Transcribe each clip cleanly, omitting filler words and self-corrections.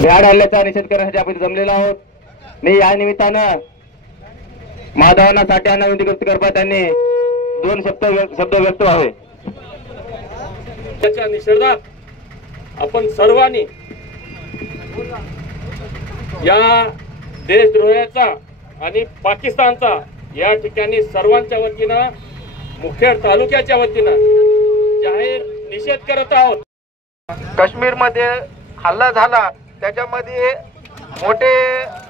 भ्याड हल्ल्याचा निषेध करण्यासाठी आपण जमलेलो आहोत। मी या निमित्तानं माधवांना साठ्यांना विनंती करतो की त्यांनी दोन शब्द व्यक्त व्हावे। त्याच्या निषेधात आपण सर्वांनी या देशद्रोहाचा आणि पाकिस्तानचा या ठिकाणी सर्वांच्या वतीनं मुखेड तालुक्याच्या वतीनं जाहीर निषेध करत आहोत। काश्मीर मध्ये हल्ला झाला, त्याच्यामध्ये मोठे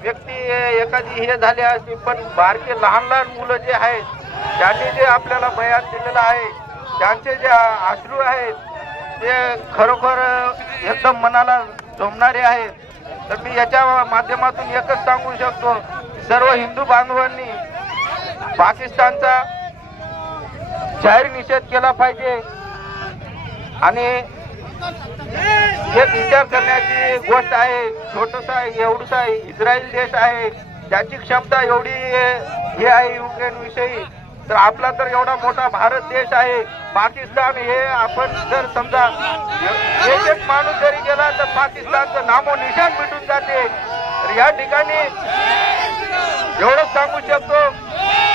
व्यक्ती एखादी हे झाले असतील, पण बारके लहान लहान मुलं जे आहेत त्यांनी जे आपल्याला बयान दिलेलं आहे, त्यांचे जे अश्रू आहेत ते खरोखर एकदम मनाला झोंबणारे आहेत। तर मी याच्या माध्यमातून एकच सांगू शकतो, सर्व हिंदू बांधवांनी पाकिस्तानचा जाहीर निषेध केला पाहिजे आणि एक विचार करण्याची गोष्ट आहे। छोटासा एवढसा इस्रायल देश आहे, त्याची क्षमता एवढी हे आहे युक्रेन विषयी, तर आपला तर एवढा मोठा भारत देश आहे। पाकिस्तान हे आपण जर समजा एक माणूस जरी गेला तर पाकिस्तानचं नामो निशाण मिटून जाते। तर या ठिकाणी एवढंच सांगू शकतो,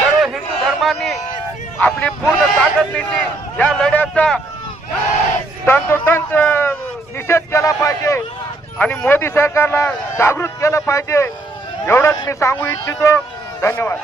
सर्व हिंदू धर्मांनी आपली पूर्ण ताकद नीती या लढ्याचा तंतोतंत निषेध केला पाहिजे आणि मोदी सरकारला जागृत केलं पाहिजे, एवढंच मी सांगू इच्छितो। धन्यवाद।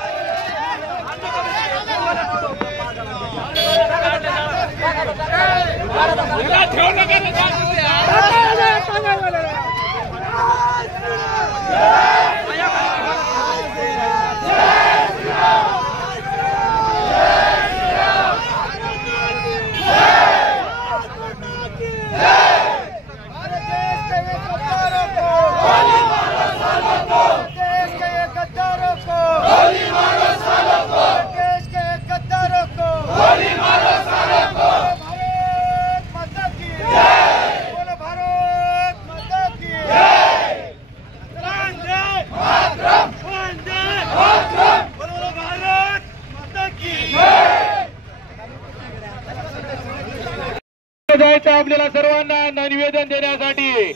आपल्याला सर्वांना निवेदन देण्यासाठी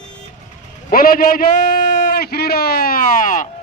बोलो जय जय श्रीराम।